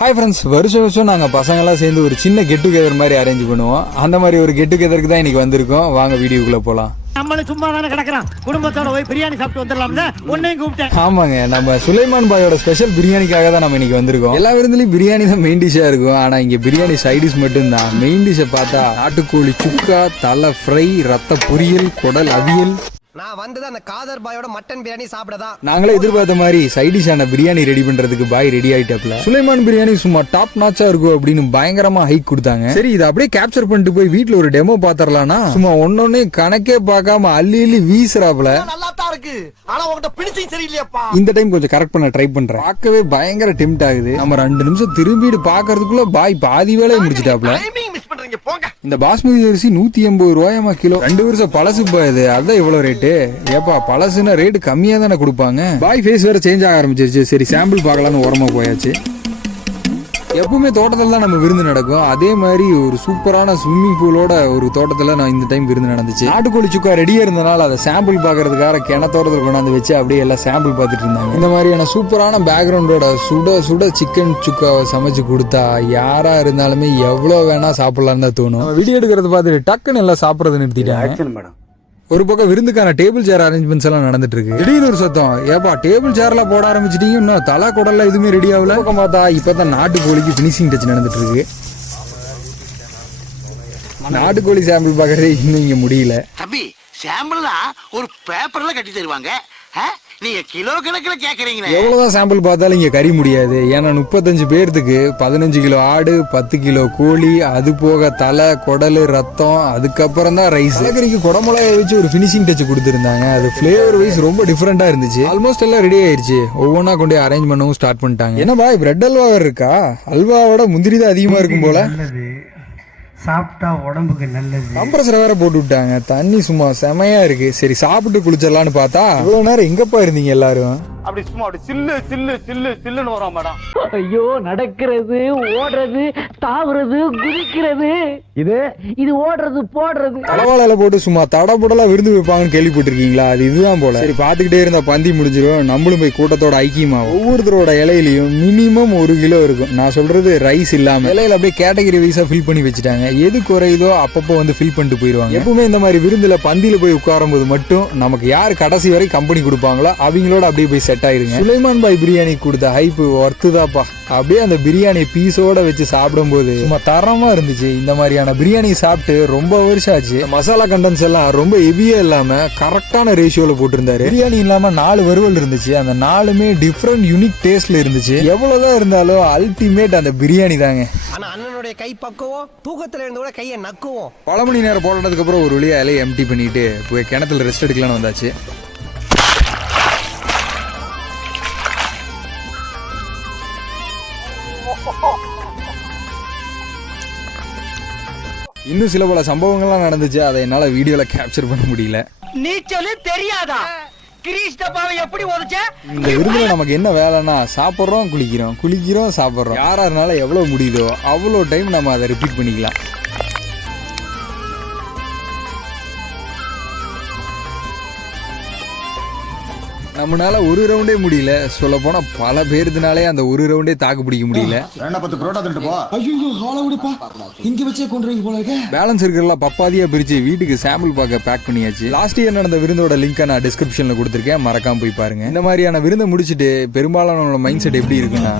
Hi friends வருஷம் வருஷம் நாங்கள் பசங்களாம் சேர்ந்து ஒரு சின்ன கெட் டுகெதர் மாதிரி அரேஞ்ச் பண்ணுவோம். அந்த மாதிரி ஒரு கெட் டுகெதருக்கு தான் இன்னைக்கு வந்திருக்கோம். வாங்க வீடியோக்குள்ளே போகலாம் நம்மளும் சும்மா தானே கிடக்குறான். குடும்பத்தோட போய் பிரியாணி சாப்பிட்டு வந்துடலாம்ல? உன்னையும் கூப்பிட்டேன். ஆமாங்க நம்ம சுலைமான் பாயோட ஸ்பெஷல் பிரியாணிக்காக தான் நம்ம இன்னைக்கு வந்திருக்கோம். எல்லா விருந்துலையும் பிரியாணி தான் மெயின் டிஷ்ஷாக இருக்கும். ஆனால் இங்கே பிரியாணி சைடிஷ் மட்டும்தான். மெயின் டிஷ்ஷை பார்த்தா நாட்டுக்கோழி சுக்கா தலை ஃப்ரை ரத்த பொரியல் குடல் அவியல். நான் வந்தது அந்த காதர் பாயோட மட்டன் பிரியாணி சாப்பிடதான். நாங்களே எதிர்பார்த்த மாதிரி சைடிஷான பிரியாணி ரெடி பண்றதுக்கு பாய் ரெடி ஆயிட்டப்ல. சுலைமான் பிரியாணி சும்மா டாப் நாச்சா இருக்கும் அப்படின்னு பயங்கரமா ஹைக் கொடுத்தாங்க. சரி இதை அப்படியே கேப்சர் பண்ணிட்டு போய் வீட்ல ஒரு டெமோ பாத்திரலாம்னா சும்மா ஒன்னொன்னே கணக்கே பார்க்காம அள்ளி அள்ளி வீசுறாப்ல. நல்லா தான் இருக்கு. ஆனா உங்ககிட்ட பிடிச்சும் சரியில்லையாப்பா. இந்த டைம் கொஞ்சம் கரெக்ட் பண்ண ட்ரை பண்றேன். பார்க்கவே பயங்கர டெம்ட் ஆகுது. நம்ம ரெண்டு நிமிஷம் திரும்பிட்டு பாக்குறதுக்குள்ள பாய் பாதி வேலையை முடிச்சிட்டாப்ல. போங்க. இந்த பாஸ்மதி அரிசி நூத்தி எண்பது ரூபாயமா கிலோ. ரெண்டு வருஷம் பழசு போய் இது. அதான் இவ்வளவு ரேட்டு ஏப்பா பழசுனா ரேட்டு கம்மியா தானே கொடுப்பாங்க. பாய் ஃபேஸ் வேற சேஞ்ச் ஆக ஆரம்பிச்சிருச்சு. சரி சாம்பிள் பார்க்கலாம்னு ஓரமா போயாச்சு. எப்பவுமே தோட்டத்தில் தான் நம்ம விருந்து நடக்கும். அதே மாதிரி ஒரு சூப்பரான ஸ்விம்மிங் பூலோட ஒரு தோட்டத்தில் நான் இந்த டைம் விருந்து நடந்துச்சு. நாட்டுக்கோழி சுக்கா ரெடியாக இருந்தனால அதை சாம்பிள் பார்க்கறதுக்காக கிணத்தோட்டத்தில் கொண்டாந்து வச்சு அப்படியே எல்லாம் சாம்பிள் பார்த்துட்டு இருந்தாங்க. இந்த மாதிரியான சூப்பரான பேக்ரவுண்டோட சுட சுட சிக்கன் சுக்காவை சமைச்சு கொடுத்தா யாராக இருந்தாலுமே எவ்வளோ வேணால் சாப்பிட்லான்னு தான் தோணும். வீடியோ எடுக்கிறத பார்த்துட்டு டக்குன்னு எல்லாம் சாப்பிட்றத மேடம் ஒரு பக்கம் விருந்துக்கான டேபிள் சேர் அரேஞ்ச்மெண்ட்ஸ் எல்லாம் நடந்துட்டு இருக்கு திடீர்னு ஒரு சத்தம். ஏப்பா டேபிள் சேர்ல போட ஆரம்பிச்சிட்டீங்க? இன்னும் தலை குடல்ல எதுவுமே ரெடி ஆகல? பக்கம் பார்த்தா இப்பதான் நாட்டுக்கோழிக்கு ஃபினிஷிங் டச் நடந்துட்டு இருக்கு நாட்டுக்கோழி சாம்பிள் பார்க்கறதே இன்னும் இங்க முடியல. தம்பி சாம்பிள்னா ஒரு பேப்பர்ல கட்டி தருவாங்க. நீங்க கிலோ கணக்குல கேக்குறீங்களே. எவ்வளவுதான் சாம்பிள் பார்த்தாலும் இங்க கறி முடியாது. ஏன்னா முப்பத்தஞ்சு பேர்த்துக்கு பதினஞ்சு கிலோ ஆடு பத்து கிலோ கோழி அது போக தலை குடல் ரத்தம் அதுக்கப்புறம் தான் ரைஸ் கறிக்கு குடமிளகாய வச்சு ஒரு ஃபினிஷிங் டச் கொடுத்துருந்தாங்க. அது ஃபிளேவர் வைஸ் ரொம்ப டிஃப்ரெண்டா இருந்துச்சு. ஆல்மோஸ்ட் எல்லாம் ரெடி ஆயிருச்சு. ஒவ்வொன்றா கொண்டு அரேஞ்ச் பண்ணவும் ஸ்டார்ட் பண்ணிட்டாங்க. என்னப்பா பிரெட் அல்வா இருக்கா? அல்வாவோட முந்திரி தான் அதிகமா இருக்கும் போல. சாப்பிட்டா உடம்புக்கு நல்லது. கம்ப்ரஸரை வேற போட்டு விட்டாங்க. தண்ணி சும்மா செமையா இருக்கு. சரி சாப்பிட்டு குளிச்சிடலான்னு பார்த்தா இவ்வளவு நேரம் எங்கப்பா இருந்தீங்க எல்லாரும்? அப்படி சும்மா அப்படி சில்லு சில்லு சில்லு சில்லுன்னு வரும் மேடம். ஐயோ நடக்கிறது ஓடுறது தாவுறது குதிக்கிறது. இது? இது ஓடுறது போடுறது. தலவாழையில போட்டு சும்மா தடபுடலா விருந்து வைப்பாங்கன்னு கேள்விப்பட்டிருக்கீங்களா? அது இதுதான் போல. சரி பாத்துக்கிட்டே இருந்தா பந்தி முடிஞ்சிடும் நம்மளும் போய் கூட்டத்தோட ஐக்கியமா ஒவ்வொருத்தரோட இலையிலையும் மினிமம் ஒரு கிலோ இருக்கும். நான் சொல்றது ரைஸ் இல்லாம. இலையில அப்படியே கேட்டகரி வைஸா ஃபில் பண்ணி வச்சுட்டாங்க. எது குறையுதோ அப்பப்போ வந்து ஃபில் பண்ணிட்டு போயிருவாங்க எப்பவுமே இந்த மாதிரி விருந்துல பந்தியில போய் உட்காரும் போது மட்டும் நமக்கு யார் கடைசி வரை கம்பெனி கொடுப்பாங்களோ அவங்களோட அப்படியே போய் செட் ஆயிருங்க. சுலைமான் பாய் பிரியாணி கொடுத்த ஹைப் ஒர்த்துதாப்பா அப்படியே அந்த பிரியாணி பீஸோட வச்சு சாப்பிடும்போது சும்மா தரமா இருந்துச்சு. இந்த மாதிரியான பிரியாணி சாப்பிட்டு ரொம்ப வருஷம் ஆச்சு. மசாலா கண்டன்ஸ் எல்லாம் ரொம்ப ஹெவியா இல்லாம கரெக்டான ரேஷியோல போட்டிருந்தாரு. பிரியாணி இல்லாம நாலு வறுவல் இருந்துச்சு. அந்த நாலுமே டிஃப்ரெண்ட் யூனிக் டேஸ்ட்ல இருந்துச்சு. எவ்வளவுதான் இருந்தாலும் அல்டிமேட் அந்த பிரியாணி தாங்க. ஆனா அண்ணனுடைய கை பக்குவோம் தூக்கத்துல இருந்து கூட கையை நக்குவோம். பல மணி நேரம் போடுறதுக்கு அப்புறம் ஒரு வழியா எம்டி பண்ணிட்டு போய் கிணத்துல ரெஸ்ட் எடுக்கலாம்னு வந்தாச்சு. இன்னும் சில பல சம்பவங்கள்லாம் நடந்துச்சு. அதை என்னால வீடியோல கேப்சர் பண்ண முடியல. நீச்சல் தெரியாதா? இந்த விருதுல நமக்கு என்ன வேலைன்னா சாப்பிட்றோம் குளிக்கிறோம். குளிக்கிறோம் சாப்பிட்றோம். யாரா எவ்வளவு முடியுதோ அவ்வளோ டைம் நம்ம அதை ரிப்பீட் பண்ணிக்கலாம். நம்மளால ஒரு ரவுண்டே முடியல. சொல்ல போனா பல பேருதுனாலே அந்த ஒரு ரவுண்டே தாக்கு பிடிக்க முடியல. ரெண்டா பத்து புரோட்டா தின்ட்டு போ. ஐயோ ஹால விடுப்பா. இங்க வச்சே கொண்டுறீங்க போல இருக்க. பேலன்ஸ் இருக்கிறலாம் பப்பாதியா பிரிச்சு வீட்டுக்கு சாம்பிள் பார்க்க பேக் பண்ணியாச்சு. லாஸ்ட் இயர் நடந்த விருந்தோட லிங்கை நான் டிஸ்கிரிப்ஷன்ல கொடுத்துருக்கேன். மறக்காம போய் பாருங்க. இந்த மாதிரியான விருந்தை முடிச்சுட்டு பெரும்பாலான மைண்ட் செட் எப்படி இருக்குன்னா